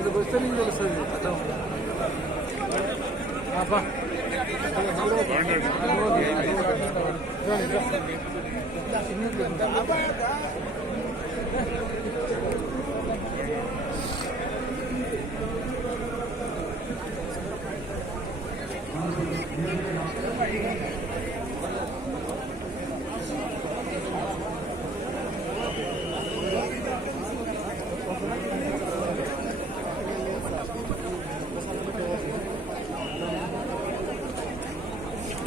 이제 벌써 민족에서 갔다 온 아빠. 아 아빠.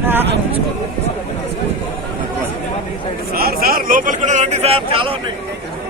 Sir sir లోపలికి కూడా రండి సార్ చాలా ఉన్నాయి